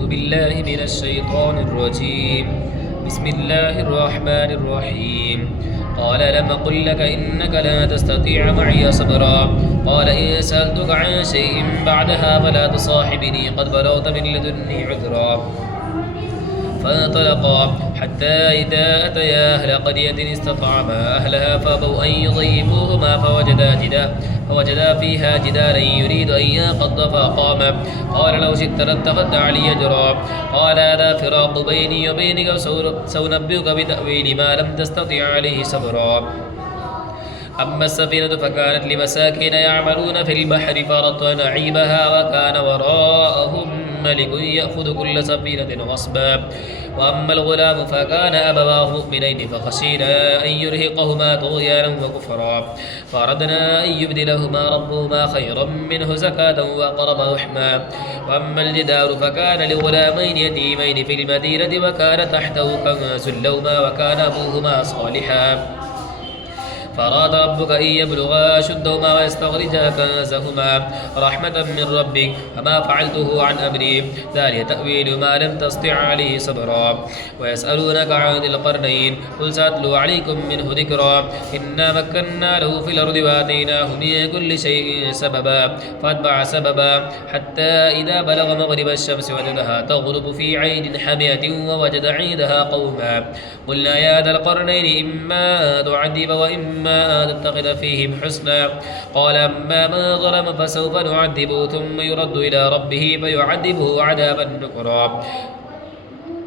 أعوذ بالله من الشيطان الرجيم. بسم الله الرحمن الرحيم. قال لم أقل لك إنك لا تستطيع معي صبرا. قال إن سألتك عن شيء بعدها فلا تصاحبني قد بلغت من لدني عذرا. فانطلقا حتى إذا أتيا أهل قرية استطعما أهلها فأبوا أن يضيفوهما فوجدا فيها جدارا يريد أن ينقض فقام. قال لو شئت لاتخذت علي أجرا. قال هذا فراق بيني وبينك سأنبئك بتأويل ما لم تستطع عليه صبرا. أما السفينة فكانت لمساكين يعملون في البحر فأردت أن أعيبها وكان وراءهم ملك يأخذ كل سفينة غصبا. وأما الغلام فكان أبواه مؤمنين فخشينا أن يرهقهما طغيانا وكفرا فأردنا أن يبدلهما ربهما خيرا منه زكاة وأقرب رحما. وأما الجدار فكان لغلامين يتيمين في المدينة وكان تحته كنز لهما وكان أبوهما صالحا فأراد ربك أن يبلغا أشدهما ويستخرجا كنزهما رحمة من ربك فما فعلته عن أمري ذلك تأويل ما لم تستطع عليه صبرا. ويسألونك عن ذي القرنين قل سأتلو عليكم منه ذكرا. إنا مكنا له في الأرض وآتيناه من كل شيء سببا فأتبع سببا حتى إذا بلغ مغرب الشمس وجدها تغرب في عين حامية ووجد عيدها قوما. قلنا يا ذا القرنين إما تعذب وإما تتخذ فيهم حسنا. قال أما من ظلم فسوف نعذبه ثم يرد إلى ربه فيعذبه عذابا نكرا.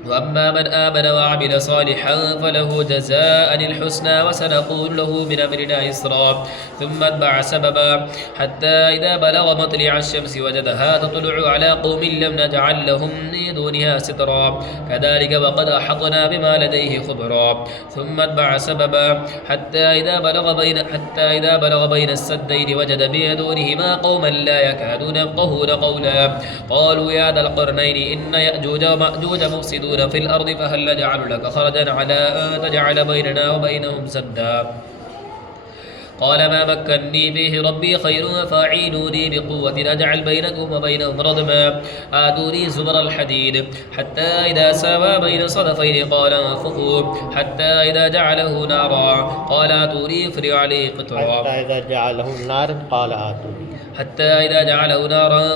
وأما من آمن وعمل صالحا فله جزاء الحسنى وسنقول له من أمرنا يسرا. ثم أتبع سببا حتى إذا بلغ مطلع الشمس وجدها تطلع على قوم لم نجعل لهم من دونها سترا كذلك وقد أحطنا بما لديه خبرا. ثم أتبع سببا حتى إذا بلغ بين السدين وجد من دونهما قوما لا يكادون يفقهون قولا. قالوا يا ذا القرنين إن يأجوج ومأجوج مفسدون في الأرض فهل نجعل لك خرجا على أن تجعل بيننا وبينهم سدا. قال ما مكني فيه ربي خير فأعينوني بقوة أجعل بينكم وبينهم ردما. آتوني زبر الحديد حتى إذا ساوى بين صدفين قال انفخوا حتى إذا جعله نارا قال آتوني افرغ عليه قطرا. حتى إذا جعله النار قال آتوني حتى إذا جعله نارا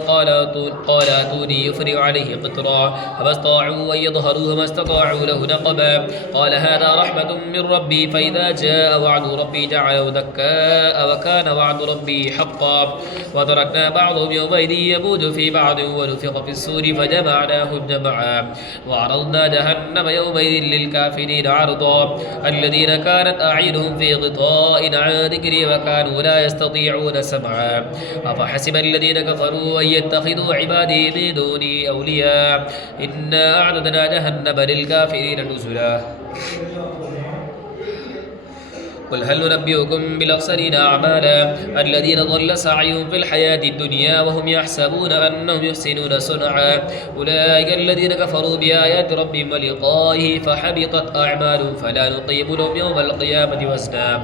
قال آتوني يفرغ عليه قطرا. فما استطاعوا أن يظهروه ما استطاعوا له نقبا. قال هذا رحمة من ربي فإذا جاء وعد ربي جعله دكاء وكان وعد ربي حقا. وتركنا بعضهم يومئذ يموج في بعض ونفخ في السور فجمعناهم جمعا. وعرضنا جهنم يومئذ للكافرين عرضا. الذين كانت أعينهم في غطاء عن ذكري وكانوا لا يستطيعون سمعا. أفحسب الذين كفروا أن يتخذوا عبادي من دوني أولياء إنا أعددنا جهنم للكافرين نزلا. قل هل ننبئكم بالأخسرين أعمالا الذين ضل سعيهم في الحياة الدنيا وهم يحسبون أنهم يحسنون صنعا أولئك الذين كفروا بآيات ربهم ولقائه فحبطت أعمالهم فلا نقيم لهم يوم القيامة وزنا.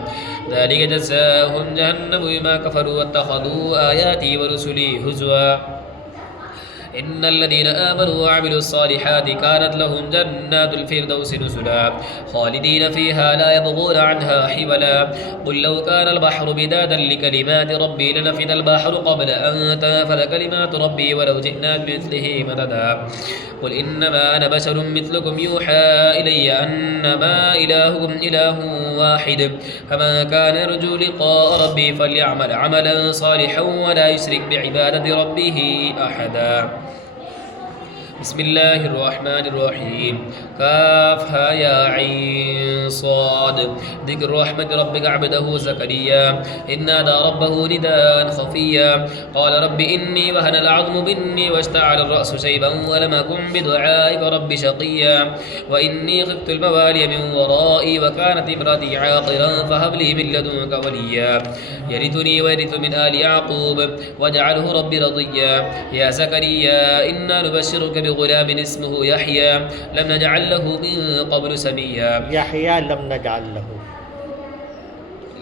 ذلك جزاؤهم جهنم بما كفروا واتخذوا آياتي ورسلي هزوا. إن الذين آمنوا وعملوا الصالحات كانت لهم جنات الفردوس نزلا خالدين فيها لا يبغون عنها حولا. قل لو كان البحر بدادا لكلمات ربي لنفد البحر قبل أن تنفذ كلمات ربي ولو جئنا بمثله مددا. قل إنما أنا بشر مثلكم يوحى إلي أنما إلهكم إله واحد فمن كان يرجو لقاء ربي فليعمل عملا صالحا ولا يشرك بعبادة ربه أحدا. بسم الله الرحمن الرحيم. كافها يا عين صاد ذكر رحمة ربك عبده زكريا إن نادى ربه نداء خفيا قال رب إني وهن العظم مني واشتعل الرأس شيبا ولم أكن بدعائك رب شقيا وإني خفت الموالي من ورائي وكانت امرأتي عاقرا فهب لي من لدنك وليا يرثني ويرث من آل يعقوب واجعله ربي رضيا. يا زكريا إنا نبشرك بغلام اسمه يحيى لم نجعل له من قبل سميا. يحيى لم نجعل له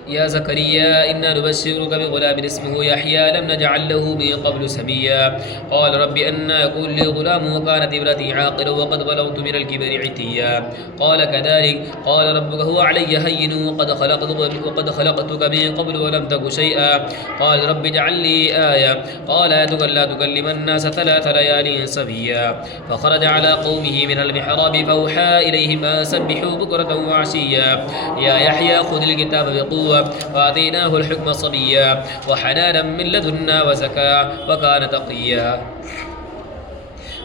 يا زكريا إنا نبشرك بغلام اسمه يحيى لم نجعل له من قبل سميا قال رب أنى يكون لي غلام وكانت ابنتي عاقلا وقد بلغت من الكبر عتيا قال كذلك قال ربك هو علي هين وقد خلقتك من قبل ولم تك شيئا قال رب اجعل لي آية قال آيتك لا تكلم الناس 3 ليال سويا فخرج على قومه من المحراب فأوحى إليهم أن سبحوا بكرة وعشيا يا يحيى خذ الكتاب بقوة وآتيناه الحكم صبيا وحنانا من لدنا وزكاة وكان تقيا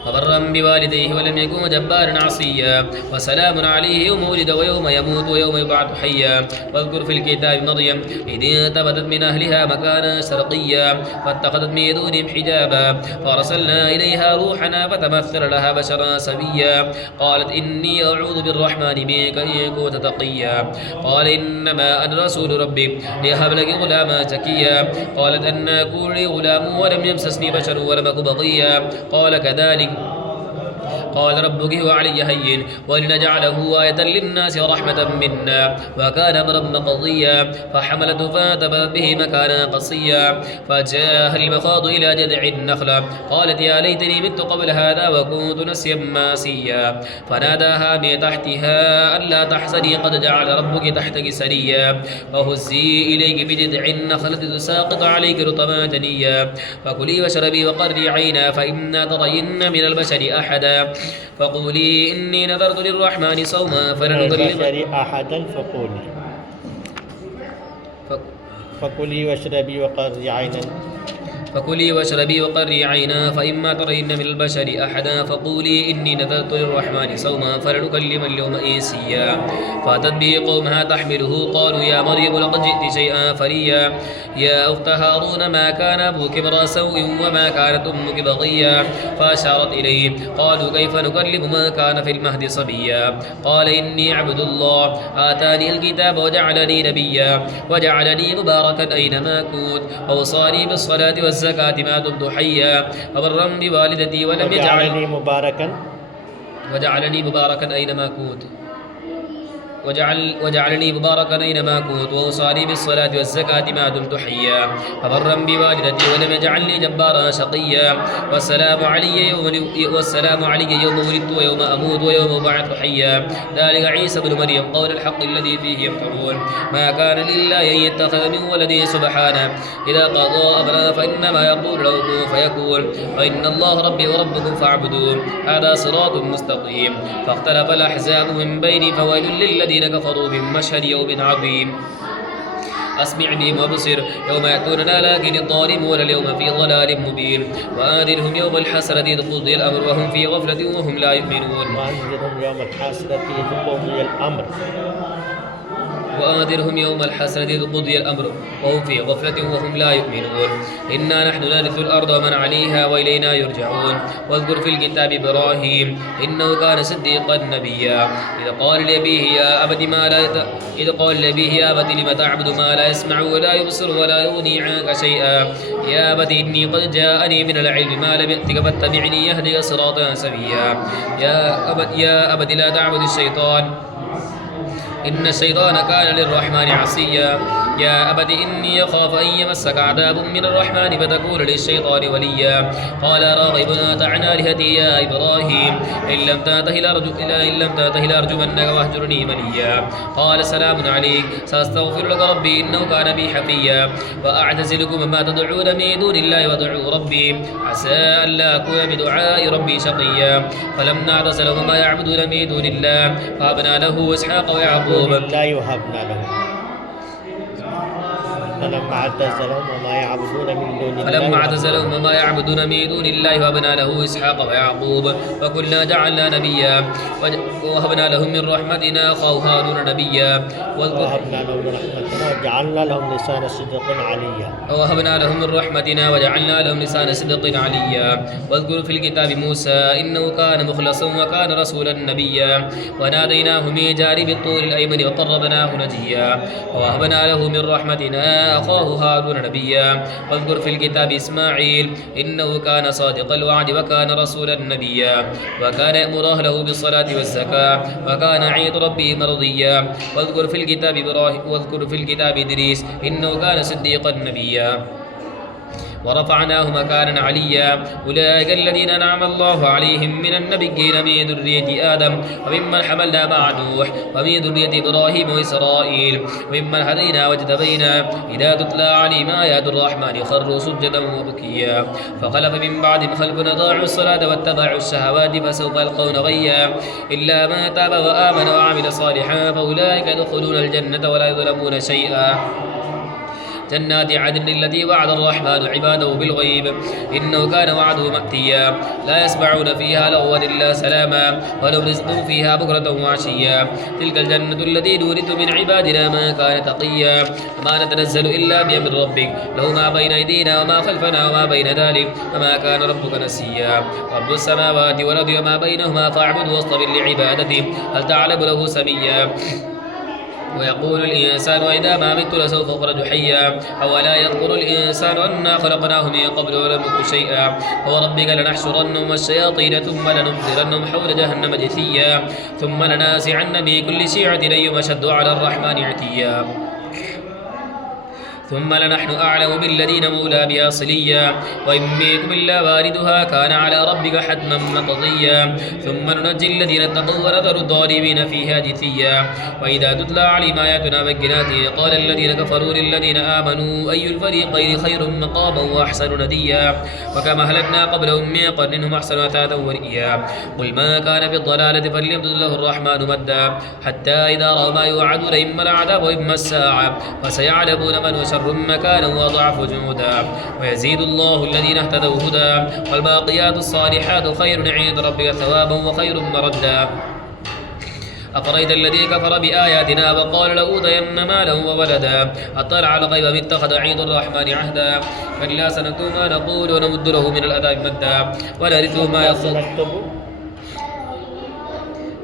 وبرا بوالديه ولم يكن جبارا عصيا وسلام عليه يوم ولد ويوم يموت ويوم يبعث حيا واذكر في الكتاب مريم إذ انتبذت من أهلها مكانا شرقيا فاتخذت من دونهم حجابا فأرسلنا إليها روحنا فتمثل لها بشرا سويا قالت إني أعوذ بالرحمن منك إن كنت تقيا قال إنما أنا رسول ربي ليهب لك غلاما زكيا قالت أن يكون لي غلام ولم يمسسني بشر ولم أك بغيا قال كذلك قال ربك هو علي هين ولنجعله آية للناس ورحمة منا وكان أمرا مقضيا فحملته فانتبذت به مكانا قصيا فجاءها المخاض إلى جذع النخلة قالت يا ليتني مت قبل هذا وكنت نسيا ماسيا فناداها من تحتها ألا تحزني قد جعل ربك تحتك سريا وهزي إليك بجذع النخلة تساقط عليك رطبا جنيا فكلي واشربي وقري عينا فإما ترين من البشر أحدا فقولي إني نذرت للرحمن صوما فلن البشر أحدا فكلي واشربي وقري عينا فكلي واشربي وقري عينا فإما ترين من البشر أحدا فقولي إني نذرت للرحمن صوما فلن أكلم اليوم إنسيا فأتت به قومها تحمله قالوا يا مريم لقد جئت شيئا فريا يا أخت هارون ما كان أبوك امرأ سوء وما كانت أمك بغيا فأشارت إليه قالوا كيف نكلم من كان في المهد صبيا قال إني عبد الله آتاني الكتاب وجعلني نبيا وجعلني مباركا أينما كنت وأوصاني بالصلاة والزكاة ما دمت حيا وبرا بوالدتي ولم يجعلني مباركا أينما كنت وجعلني مباركا أينما كنت وأوصاني بالصلاة والزكاة ما دمت حيا وبرا بوالدتي ولم يجعلني جبارا شقيا والسلام علي يوم ولدت ويوم أموت ويوم أبعث حيا ذلك عيسى بن مريم قول الحق الذي فيه يمترون ما كان لله أن يتخذ من ولد سبحانه إذا قضى أمرا فإنما يقول له كن فيكون وإن الله ربي وربكم فاعبدون هذا صراط مستقيم فاختلف الأحزاب من بين فويل للذين كفروا من مشهد يوم عظيم أسمع بهم وابصر يوم يأتوننا لكن الظالمون اليوم في ضلال مبين وآذرهم يوم الحسرة إذ قضي الأمر وهم في غفلة وهم لا يؤمنون وأنذرهم يوم الحسرة إذ قضي الأمر وآذرهم يوم الحسرة إذ قضي الأمر وهم في غفلة وهم لا يؤمنون إنا نحن نرث الأرض ومن عليها وإلينا يرجعون واذكر في الكتاب إبراهيم إنه كان صديقا نبيا إذ قال لأبيه يا أبت لم تعبد ما لا يسمع ولا يبصر ولا يغني عنك شيئا يا أبت إني قد جاءني من العلم ما لم يأتك فاتبعني يهدك صراطا سويا يا أبت لا تعبد الشيطان إن الشيطان كان للرحمن عصيا يا أبت إني أخاف أن يمسك عذاب من الرحمن فتكون للشيطان وليا قال راغب أنت عن آلهتي يا إبراهيم إن لم تنته لأرجمنك واهجرني مليا قال سلام عليك سأستغفر لك ربي إنه كان بي حفيا وأعتزلكم ما تدعون من دون الله وادعوا ربي عسى ألا أكون بدعاء ربي شقيا فلما اعتزلهم ما يعبدون من دون الله وهبنا له إسحاق ويعقوب لا يهبنا له فلما اعتزلهم وما يعبدون من دون الله وهبنا له إسحاق ويعقوب وكلنا جعلنا نبيا ووهبنا لهم من رحمتنا أخاه هارون نبيا ووهبنا لهم من رحمتنا وجعلنا لهم لسان صدق عليا وجعلنا لهم لسان صدق عليا واذكر في الكتاب موسى إنه كان مخلصا وكان رسولا نبيا وناديناه من جانب الطور الأيمن وقربناه نجيا ووهبنا له من رحمتنا أخاه هارون نبيا واذكر في الكتاب إسماعيل إنه كان صادق الوعد وكان رسولا نبيا وكان يأمر أهله بالصلاة والزكاة حنيفا وكان عند ربه مرضيا. واذكر في الكتاب إدريس إنه كان صديقا نبيا ورفعناه مكانا عليا. أولئك الذين أنعم الله عليهم من النبيين من ذرية آدم وممن حملنا مع نوح ومن ذرية إبراهيم وإسرائيل وممن هدينا واجتبينا. إذا تتلى عليهم آيات الرحمن خروا سجدا وبكيا. فخلف من بعدهم خلف أضاعوا الصلاة واتبعوا الشهوات فسوف يلقون غيا. إلا من تاب وآمن وعمل صالحا فأولئك يدخلون الجنة ولا يظلمون شيئا. جنات عدن التي وعد الرحمن عباده بالغيب إنه كان وعده مأتيا. لا يسمعون فيها لغوا إلا سلاما ولو رزقوا فيها بكرة وعشيا. تلك الجنة التي نورث من عبادنا من كان تقيا. وما نتنزل إلا بأمر ربك له ما بين أيدينا وما خلفنا وما بين ذلك وما كان ربك نسيا. رب السماوات والأرض وما بينهما فاعبده واصطبر لعبادته هل تعلم له سميا. ويقول الإنسان وإذا ما مت لسوف أخرج حيا. أولا يذكر الإنسان أنا خلقناه من قبل ولم يك شيئا. وربك لنحشرنهم والشياطين ثم لنحضرنهم حول جهنم جثيا ثم لنازعن بكل شيعة أيهم أشد على الرحمن عتيا. ثم لنحن أعلم بالذين مولى بها صليا. وإن منكم إلا واردها كان على ربك حتما مقضيا. ثم ننجي الذين اتقوا ونذر الظالمين فيها جثيا. وإذا تتلى عليهم آياتنا بينات قال الذين كفروا للذين آمنوا أي الفريقين خير مقاما وأحسن نديا. وكما أهلكنا قبلهم من قرن هم أحسن أثاثا ورئيا. قل ما كان في الضلالة فليمدد له الرحمن مدا حتى إذا رأوا ما يوعدون إما العذاب وإما الساعة فسيعلمون من شر مكانا وضعف جنودا. ويزيد الله الذين اهتدوا هدى والباقيات الصالحات خير عند ربك ثوابا وخير مردا. أفرأيت الذي كفر بآياتنا وقال لأوتين مالا وولدا أطلع على الغيب أم اتخذ عند الرحمن عهدا. كلا سنكتب ما نقول ونمد له من العذاب مدا ونرثه ما يقول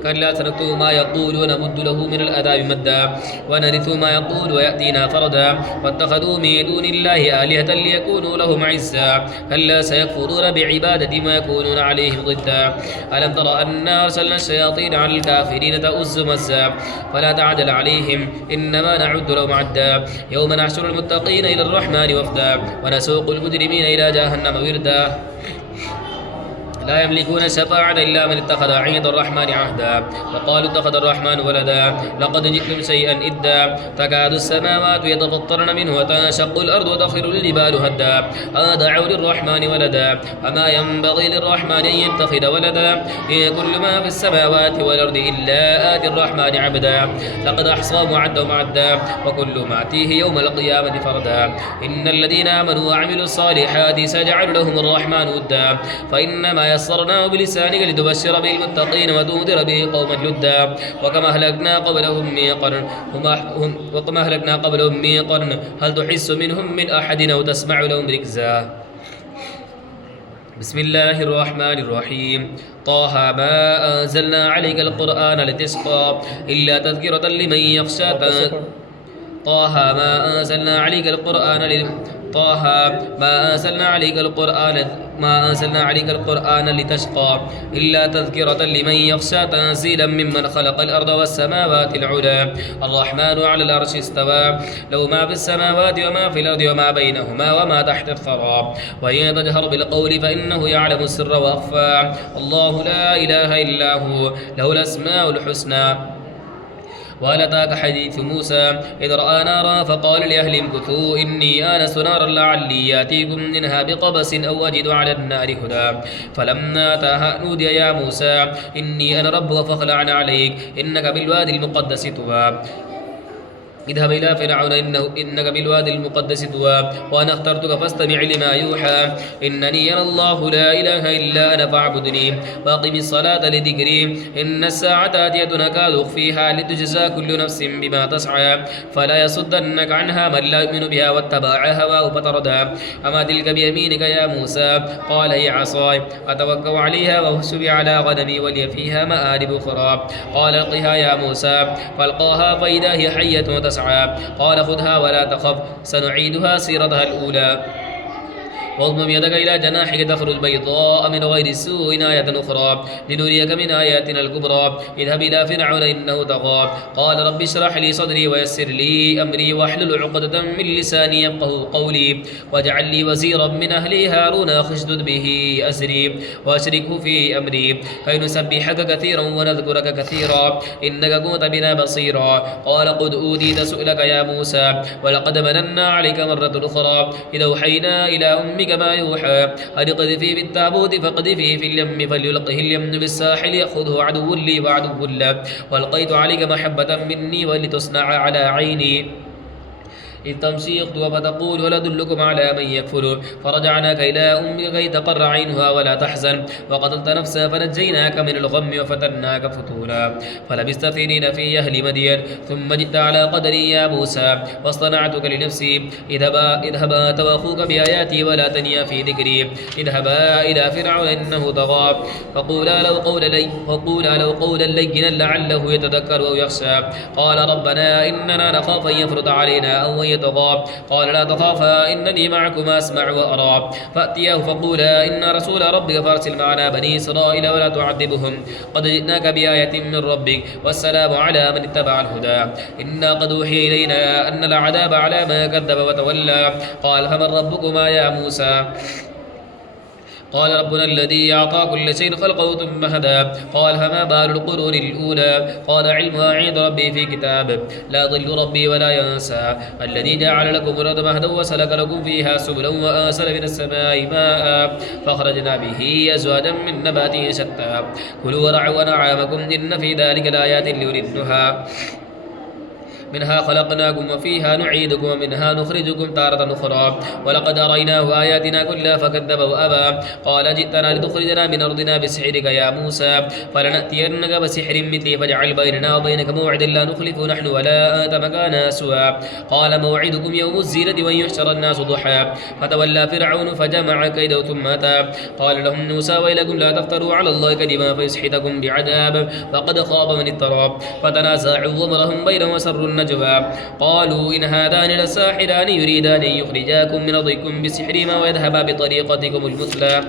كلا سنكتب ما يقول ونمد له من العذاب مدا ونرث ما يقول ويأتينا فردا. واتخذوا من دون الله آلهة ليكونوا لهم عزا. كلا سيكفرون بعبادة ما يكونون عليهم ضدا. ألم تر أنا أرسلنا الشياطين على الكافرين تؤز مزا فلا تعجل عليهم إنما نعد لهم عدا. يوم نحشر المتقين إلى الرحمن وفدا ونسوق المجرمين إلى جهنم وردا. لا يملكون الشفاعة إلا من اتخذ عند الرحمن عهدا. وقالوا اتخذ الرحمن ولدا لقد جئتم شيئا إدا. تكاد السماوات يتفطرن منه وتنشق الأرض وتخر الجبال هدا أن دعوا للرحمن ولدا وما ينبغي للرحمن أن يتخذ ولدا. إن كل ما في السماوات والأرض إلا آتي الرحمن عبدا. لقد أحصاهم وعدهم عدا وكل ما آتيه يوم القيامة فردا. إن الذين آمنوا وعملوا الصالحات سيجعل لهم الرحمن ودا فإنما يسرناه بلسانك لتبشر به المتقين وتنذر به قوما جدا. وكما أهلكنا قبلهم من قرن هل تحس منهم من أحد أو تسمع لهم ركزا. بسم الله الرحمن الرحيم. طه ما أنزلنا عليك القرآن لتشقى إلا تذكرة لمن يخشى. طه ما أنزلنا عليك القرآن لتشقى إلا تذكرة لمن يخشى تنزيلا ممن خلق الأرض والسماوات العلى. الرحمن على العرش استوى له ما في السماوات وما في الأرض وما بينهما وما تحت الثرى. وإن تجهر بالقول فإنه يعلم السر وأخفى. الله لا إله إلا هو له الأسماء الحسنى. وهل أتاك حديث موسى إذ رأى نارا فقال لأهلهم كثوا إني آنست نارا لعلي يأتيكم منها بقبس أو أجد على النار هدى. فلما أتاها نودي يا موسى إني أنا ربك فاخلع عليك إنك بالوادي المقدس طوى. اذهب إلى فرعون إنك بالوادي المقدس طوى وأنا اخترتك فاستمع لما يوحى. إنني أنا الله لا إله إلا أنا فاعبدني وأقم الصلاة لذكري. إن الساعة آتية نكاد أخفيها لتجزى كل نفس بما تسعى فلا يصدنك عنها من لا يؤمن بها واتبع هواه فتردى. أما تلك بيمينك يا موسى قال هي عصاي أتوكل عليها وأهش على غنمي ولي فيها مآرب أخرى. قال القها يا موسى فالقاها فإذا هي حية تسعى. قال خذها ولا تخف سنعيدها سيرتها الأولى واضمم يدك إلى جناحك تخرج بيضاء من غير سوء آية أخرى لنريك من آياتنا الكبرى اذهب إلى فرعون إنه طغى قال رب اشرح لي صدري ويسر لي أمري واحلل عقدة من لساني يفقهوا قولي واجعل لي وزيرا من أهلي هارون أشدد به أزري وأشركه في أمري كي نسبحك كثيرا ونذكرك كثيرا إنك كنت بنا بصيرا قال قد أوتيت سؤلك يا موسى ولقد مننا عليك مرة أخرى إذا أوحينا إلى أمك ما يوحى أن اقذفي بالتابوت فاقذفيه في اليم فليلقه اليم بالساحل يأخذه عدو لي وعدو له والقيت عليك محبة مني ولتصنع على عيني إذ تمشي أختها فتقول هل أدلكم على من يكفر فرجعناك إلى أمك كي تقر عينها ولا تحزن وقتلت نفسا فنجيناك من الغم وفتناك فتونا فلبثت سنين في أهل مدين ثم جئت على قدري يا موسى واصطنعتك لنفسي اذهبا أنت وأخوك بآياتي ولا تنيا في ذكري اذهبا إلى فرعون إنه طغى فقولا له قولا لينا لعله يتذكر أو يخشى قال ربنا إننا نخاف أن يفرط علينا أو يطغى قال لا تخافا إنني معكما أسمع وأرى فأتياه فقولا إن رسول ربك فارسل معنا بني إسرائيل ولا تعذبهم قد جئناك بآية من ربك والسلام على من اتبع الهدى إنا قد أوحي إلينا أن العذاب على ما كذب وتولى قال فمن ربكما يا موسى قال ربنا الذي أعطى كل شيء خلقه ثم هدى قال فما بال القرون الأولى قال علمها عند ربي في كتاب لا ضل ربي ولا ينسى الذي جعل لكم الأرض مهدا وسلك لكم فيها سبلا وأنزل من السماء ماء فأخرجنا به أزواجا من نبات شتى كلوا ورعوا أنعامكم إن في ذلك لآيات لأولي النهى منها خلقناكم وفيها نعيدكم ومنها نخرجكم تارة أخرى ولقد أريناه آياتنا كلها فكذب وأبى قال جئتنا لتخرجنا من أرضنا بسحرك يا موسى فلنأتينك بسحر مثلي فاجعل بيننا وبينك موعدا لا نخلفه نحن ولا أنت مكانا سوى قال موعدكم يوم الزينة وأن يحشر الناس ضحى فتولى فرعون فجمع كيده ثم أتى قال لهم موسى ويلكم لا تفتروا على الله كذبا فيسحتكم بعذاب فقد خاب من افترى فتنازعوا أمرهم بينهم وسروا النجوى قالوا إن هذان لساحران يريدان أن يخرجاكم من أرضكم بسحرهما ويذهبا بطريقتكم المثلى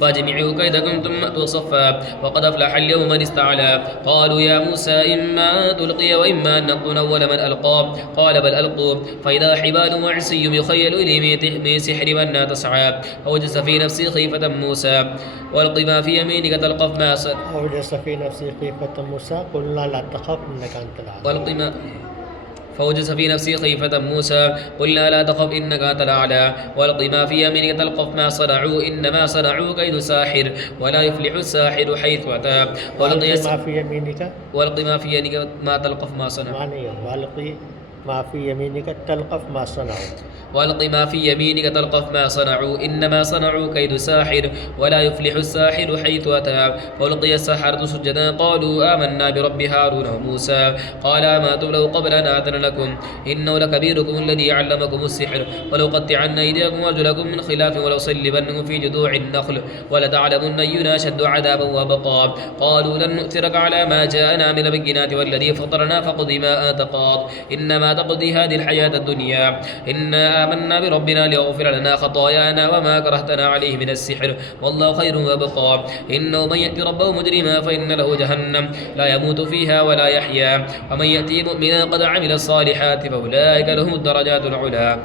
فاجمعوا كيدكم ثم أتوا صفا وقد أفلح اليوم من استعلى قالوا يا موسى إما أن تلقي وإما أن نكون أول من ألقى قال بل ألقوا فإذا حبال وعصي يخيل إليه من سحر من تسعى فوجس في نفسي خيفة موسى والق ما في يمينك تلقف ما أوجس في نفسي خيفة موسى قلنا لا تخف إنك أنت الأعلى فوجس في نفسي خيفة موسى قلنا لا تخف إنك أنت الأعلى والق ما في يمينك تلقف ما صنعوا إنما صنعوا كيد ساحر ولا يفلح الساحر حيث أتى والق ما في يمينك والق ما في يمينك ما تلقف ما صنعوا والق ما في يمينك تلقف ما صنعوا والق ما في يمينك تلقف ما صنعوا إنما صنعوا كيد ساحر ولا يفلح الساحر حيث أتى فألقي السحرة سجدا قالوا آمنا برب هارون وموسى قال آمنتم له قبل أن آذن لكم إنه لكبيركم الذي علمكم السحر ولأقطعن أيديكم وأرجلكم من خلاف ولأصلبنكم في جذوع النخل ولتعلمن أينا أشد عذابا وأبقى قالوا لن نؤثرك على ما جاءنا من البينات والذي فطرنا فاقض ما أنت قاض إنما تقضي هذه الحياة الدنيا إنا آمنا بربنا ليغفر لنا خطايانا وما كرهتنا عليه من السحر والله خير وأبقى إنه من يأتي ربه مجرما فإن له جهنم لا يموت فيها ولا يحيا ومن يأتي مؤمنا قد عمل الصالحات فأولئك لهم الدرجات العلى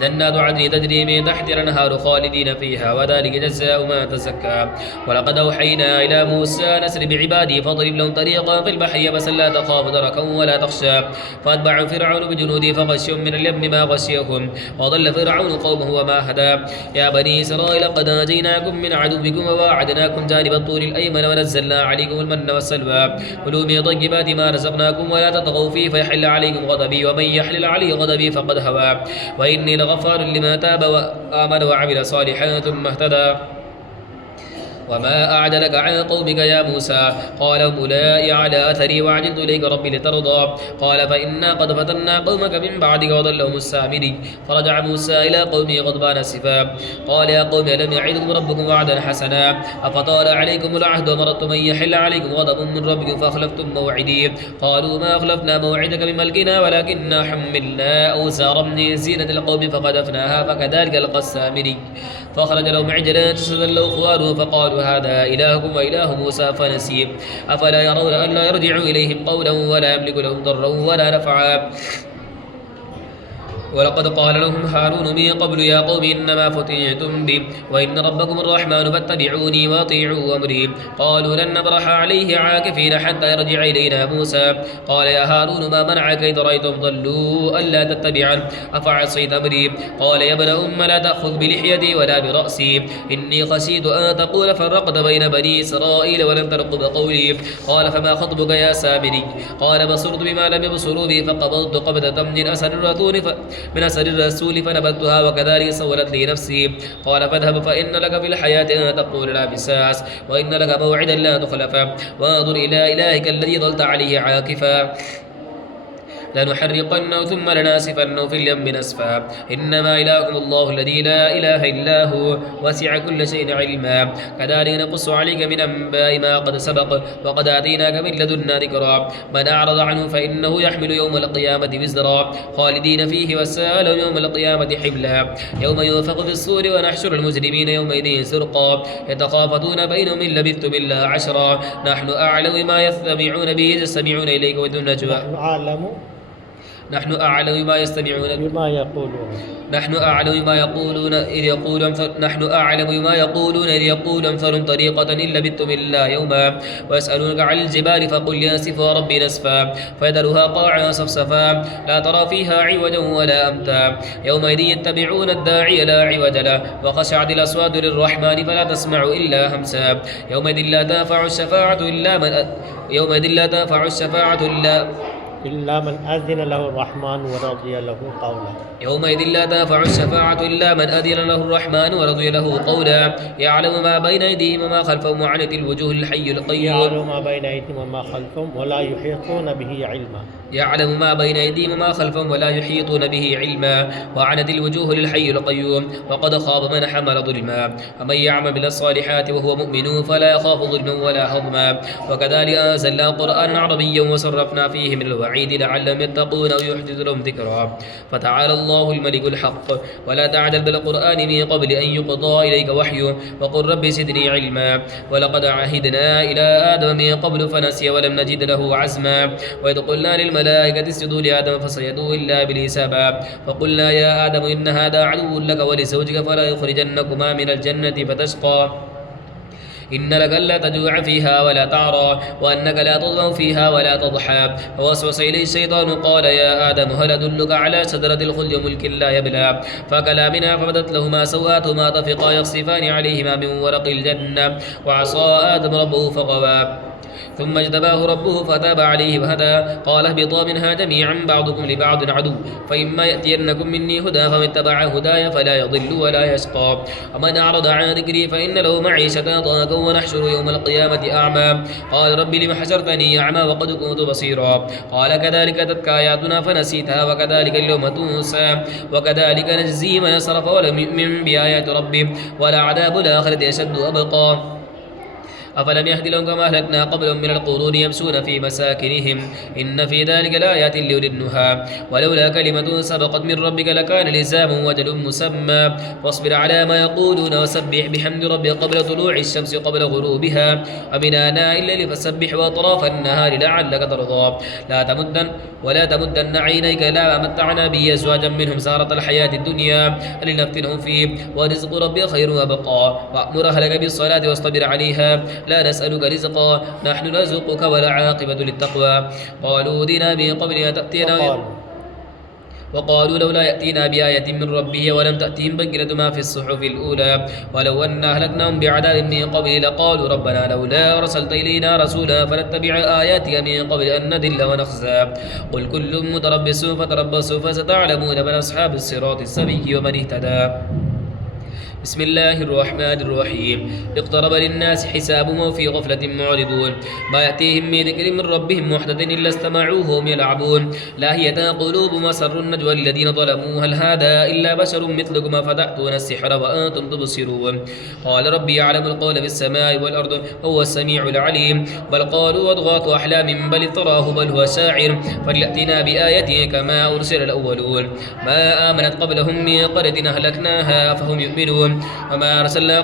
جنات عدن تجري من تحت الأنهار خالدين فيها وذلك جزاء ما تزكى ولقد أوحينا إلى موسى نسر بعبادي فاضرب لهم طريقا في البحر يبسا لا تخاف دركا ولا تخشى فأتبع فرعون بجنوده فغشيهم من اليم ما غشيهم وضل فرعون قومه وما هدى يا بني إسرائيل قد نجيناكم من عدوكم وواعدناكم جانب الطور الأيمن ونزلنا عليكم المن والسلوى كلوا من طيبات ما رزقناكم ولا تطغوا فيه فيحل عليكم غضبي ومن يحلل عليه غضبي فقد هوى وإني لغفار لما تاب وآمن وعمل صالحا ثم اهتدى وما أعجلك عن قومك يا موسى قال هم أولئك على أثري وعجلت إليك ربي لترضى قال فإنا قد فتنا قومك من بعدك وضلهم السامري فرجع موسى إلى قومه غضبان أسفا قال يا قوم ألم يعدكم ربكم وعدا حسنا أفطال عليكم العهد ومرضتم أن يحل عليكم غضب من ربكم فأخلفتم موعدي قالوا ما أخلفنا موعدك بملكنا ولكننا حملنا أوزارا من زينة القوم فقذفناها فكذلك ألقى السامري فخرج لهم عجلا جسدا له خوار فقالوا هذا إلهكم وإله موسى فنسي أفلا يرون ألا يرجع إليهم قولا ولا يملك لهم ضرا ولا نفعا ولقد قال لهم هارون من قبل يا قوم إنما فتنتم به وإن ربكم الرحمن فاتبعوني وأطيعوا أمري قالوا لن نبرح عليه عاكفين حتى يرجع إلينا موسى قال يا هارون ما منعك إذ رأيتم ضلوا ألا تتبعن أفعصيت أمري قال يا ابن أم لا تأخذ بلحيتي ولا برأسي إني خشيت أن تقول فرقت بين بني إسرائيل ولم ترقب قولي قال فما خطبك يا سامري قال بصرت بما لم يبصروا به فقبضت قبضة من أسر الرسول فنبذتها وكذلك سولت لي نفسي قال فاذهب فإن لك في الحياة أن تقول لا مساس وإن لك موعدا لا تخلف وانظر إلى إلهك الذي ظلت عليه عاكفا لنحرقنه ثم لناسفنه في اليم نسفا إنما إلهكم الله الذي لا إله إلا هو وسع كل شيء علما كذلك نقص عليك من أنباء ما قد سبق وقد آتيناك من لدنا ذكرا من أعرض عنه فإنه يحمل يوم القيامة وزرا خالدين فيه وسألهم يوم القيامة حملا يوم ينفخ في الصور ونحشر المجرمين يومئذ زرقا يتخافتون بينهم إن لبثتم إلا عشرا نحن أعلم ما يستمعون به إذ يستمعون إليك وإذ النجوى نحن أعلم ما يستمعون بما يقولون نحن أعلم ما يقولون إذ يقول أمثل طريقة إن لبثتم إلا يوما ويسألونك عن الجبال فقل ينسفها ربي نسفا فيذرها قاعا صفصفا لا ترى فيها عوجا ولا أمتا يومئذ يتبعون الداعي لا عوج له وخشعت الأصوات للرحمن فلا تسمع إلا همسا يومئذ لا تنفع الشفاعة إلا من أذن له الرحمن ورضي له قولا يومئذ لا تنفع الشفاعة إلا من أذن له الرحمن ورضي له قولا يعلم ما بين أيديهم وما خلفهم وعنت الوجوه الحي القيوم يعلم ما بين أيديهم وما خلفهم ولا يحيطون به علما يعلم ما بين أيديهم وما خلفهم ولا يحيطون به علما وعنت الوجوه للحي القيوم وقد خاب من حمل ظلما ومن يعمل من الصالحات وهو مؤمن فلا يخاف ظلما ولا هضما وكذلك أنزلنا قرآنا عربيا وصرفنا فيه من الوعيد لعلهم يتقون أو يحدث لهم ذكرا فتعالى الله الملك الحق ولا تعجل بالقرآن من قبل أن يقضى إليك وحيه وقل رب زدني علما ولقد عهدنا إلى آدم من قبل فنسي ولم نجد له عزما وإذ قلنا للملائكة اسجدوا لآدم فسجدوا إلا إبليس أبى فقلنا يا آدم إن هذا عدو لك ولزوجك فلا يخرجنكما من الجنة فتشقى إن لك ألا تجوع فيها ولا تعرى وأنك لا تظمأ فيها ولا تضحى فوسوس إليه الشيطان قال يا آدم هل أدلك على شجرة الخلد وملك لا يبلى فكلا منها فبدت لهما سوآتهما طفقا يخصفان عليهما من ورق الجنة وعصى آدم ربه فغوى ثم اجتباه ربه فتاب عليه وهدى قال اهبطا منها جميعا بعضكم لبعض عدو فإما يأتينكم مني هدى فمن اتبع هداي فلا يضل ولا يشقى ومن أعرض عن ذكري فإن له معيشة ضنكا ونحشر يوم القيامة أعمى قال رب لم حشرتني أعمى وقد كنت بصيرا قال كذلك أتتك آياتنا فنسيتها وكذلك اليوم تنسى وكذلك نجزي من أسرف ولم يؤمن بآيات ربه ولعذاب الآخرة أشد وأبقى أفلم يهد لهم كما أهلكنا قبلهم من القرون يمشون في مساكنهم إن في ذلك لآيات لأولي النهى ولولا كلمة سبقت من ربك لكان لزاما وجل مسمى فاصبر على ما يقولون وسبح بحمد ربك قبل طلوع الشمس قبل غروبها ومن آناء الليل فسبح وأطراف النهار لعلك ترضى ولا تمدن عينيك لا متعنا به أزواجا منهم زهرة الحياة الدنيا لنفتنهم فيه ورزق ربك خير وأبقى وأمر أهلك بالصلاة واصطبر عليها لا نسألك رزقا نحن نرزقك والعاقبة للتقوى قالوا أوذنا من قبل أن تأتينا وقالوا لولا يأتينا بآية من ربه ولم تأتهم بينة ما في الصحف الأولى ولو أنا أهلكناهم بعذاب من قبل لقالوا ربنا لولا أرسلت إلينا رسولا فنتبع آياتك من قبل أن نذل ونخزى قل كل متربص فتربصوا فستعلمون من أصحاب الصراط السوي ومن اهتدى بسم الله الرحمن الرحيم اقترب للناس حسابهم وفي غفلة معرضون ما يأتيهم من ذكر من ربهم محدث إلا استمعوه وهم يلعبون لاهية قلوبهم وسر النجوى الذين ظلموا هل هذا إلا بشر مثلكم أفتأتون السحر وأنتم تبصرون قال ربي يعلم القول في السماء والأرض وهو السميع العليم بل قالوا أضغاث أحلام بل افتراه بل هو شاعر فليأتنا بآية كما أرسل الأولون ما آمنت قبلهم من قرية أهلكناها فهم يؤمنون وما أرسلنا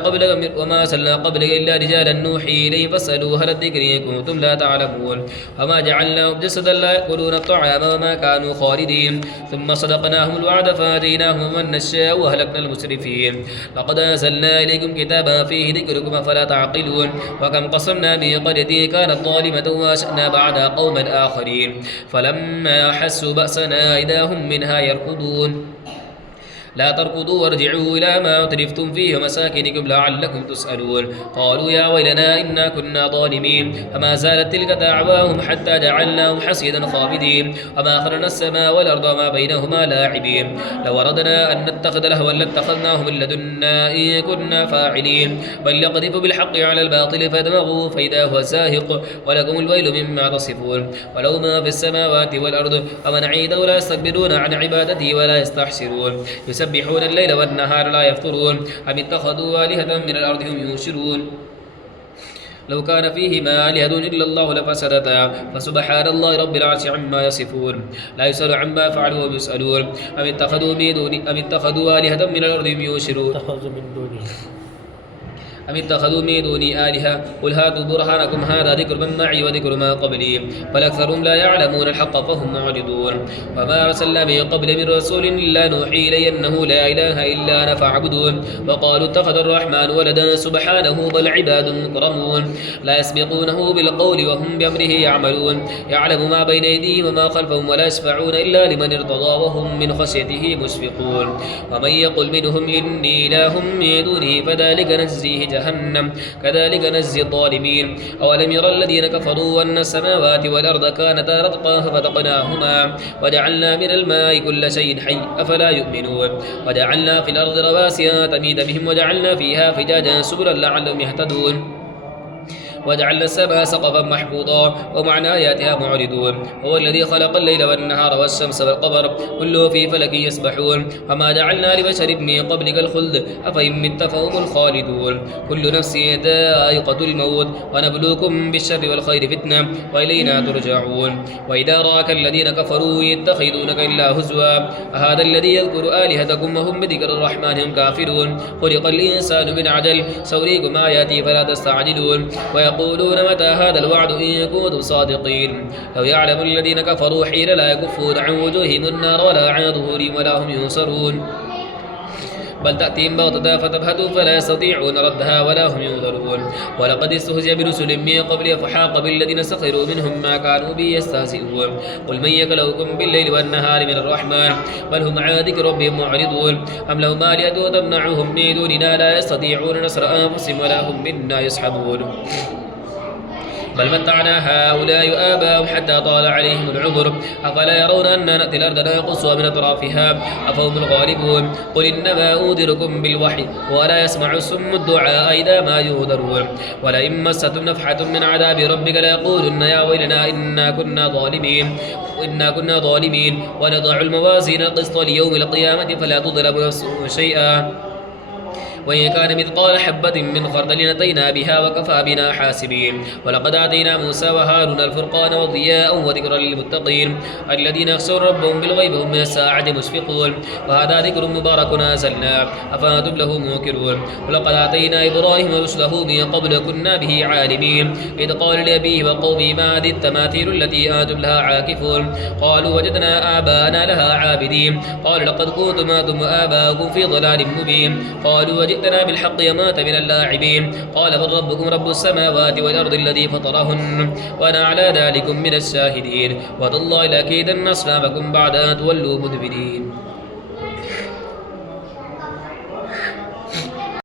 قبلك إلا رجالا نوحي إليهم فاسألوا أهل الذكر إن كنتم لا تعلمون وما جعلناهم جسدا لا يأكلون الطعام وما كانوا خالدين ثم صدقناهم الوعد فآتيناهم من نشاء وأهلكنا المسرفين لقد أنزلنا إليكم كتابا فيه ذكركم فلا تعقلون وكم قصمنا من قرية كانت ظالمة وأنشأنا بعدها قوما آخرين فلما أحسوا بأسنا إذا هم منها يركضون لا تركضوا وارجعوا إلى ما أترفتم فيه ومساكنكم لعلكم تسألون قالوا يا ويلنا إنا كنا ظالمين فما زالت تلك دعواهم حتى جعلناهم حصيدا خامدين وما خلقنا السماء والأرض وما بينهما لاعبين لو أردنا أن نتخذ لهوا لاتخذناه من لدنا إن كنا فاعلين بل يقذف بالحق على الباطل فيدمغه فإذا هو زاهق ولكم الويل مما تصفون ولو ما في السماوات والأرض ومن عنده لا يستكبرون عن عبادته ولا يستحسرون يسبحون الليل والنهار لا يفترون أم اتخذوا آلهة من الأرض هم ينشرون لو كان فيهما آلهة إلا الله لفسدتا فسبحان الله رب العرش عما يصفون لا يسأل عما فعلوا وهم يسألون أم اتخذوا آلهة من الأرض هم ينشرون أم اتخذوا من دوني آلهة قل هاتوا برهانكم هذا ذكر من معي وذكر ما قبلي بل أكثرهم لا يعلمون الحق فهم معرضون وما أرسلنا من قبل من رسول إلا نوحي إليه أنه لا إله إلا أنا فاعبدون وقالوا اتخذ الرحمن ولدا سبحانه بل عباد مكرمون لا يسبقونه بالقول وهم بأمره يعملون يعلم ما بين أيديهم وما خلفهم ولا يشفعون إلا لمن ارتضى وهم من خشيته مشفقون ومن يقل منهم إني إله من دونه فذلك نجزيه جهنم كذلك نجزي الظالمين أولم يرى الذين كفروا أن السماوات والأرض كانتا رتقا ففتقناهما وجعلنا من الماء كل شيء حي أفلا يؤمنون وجعلنا في الأرض رواسي تميد بهم وجعلنا فيها فجاجا سبلا لعلهم يهتدون وجعلنا السماء سقفا محفوظا ومعن آياتها معرضون هو الذي خلق الليل والنهار والشمس والقمر كله في فلك يسبحون وما جعلنا لبشر من قبلك الخلد أفإن مت فهم الخالدون كل نفس ذائقة الموت ونبلوكم بالشر والخير فتنة وإلينا ترجعون وإذا رآك الذين كفروا يتخذونك إلا هزوا هذا الذي يذكر آلهتكم وهم بذكر الرحمن هم كافرون خلق الإنسان من عجل سأريكم آياتي فلا تستعجلون يقولون متى هذا الوعد إن كنتم صادقين لو يعلم الذين كفروا حين لا يكفون عن وجوههم النار ولا عن ظهورهم ولا هم ينصرون بل تأتيهم بغتة فتبهتهم فلا يستطيعون ردها ولا هم ينظرون ولقد استهزئ برسل من قبل فحاق بالذين سخروا منهم ما كانوا به يستهزئون قل من يكلؤكم بالليل والنهار من الرحمن بل هم عن ذكر ربهم معرضون أم لهم آلهة تمنعهم من دوننا لا يستطيعون نصر أنفسهم ولا هم منا يسحبون بل متعنا هؤلاء آباءهم حتى طال عليهم العمر أفلا يرون أن نأتي الأرض ننقصها من أطرافها أفهم الغالبون قل إنما أنذركم بالوحي ولا يسمع الصم الدعاء إذا ما ينذرون ولئن مستهم نفحة من عذاب ربك ليقولن يا ويلنا إنا كنا ظالمين ونضع الموازين القسط ليوم القيامة فلا تظلم نفس شيئا وإن كان مثقال حبة من خردل أتينا بها وكفى بنا حاسبين ولقد آتينا موسى وهارون الفرقان وضياء وذكرا للمتقين الذين يخشون ربهم بالغيب هم من الساعة مشفقون وهذا ذكر مبارك أنزلناه أفأنتم له منكرون ولقد آتينا إبراهيم رشده من قبل كنا به عالمين إذ قال لأبيه وقومه ما هذه التماثيل التي أنتم لها عاكفون قالوا وجدنا آباءنا لها عابدين قال لقد كنتم أنتم وآباؤكم في ضلال مبين قالوا جئتنا بالحق وما أنت من اللاعبين قال بل ربكم رب السماوات والأرض الذي فطرهن وأنا على ذلك من الشاهدين وتالله لأكيدن أصنامكم بعد أن تولوا مدبرين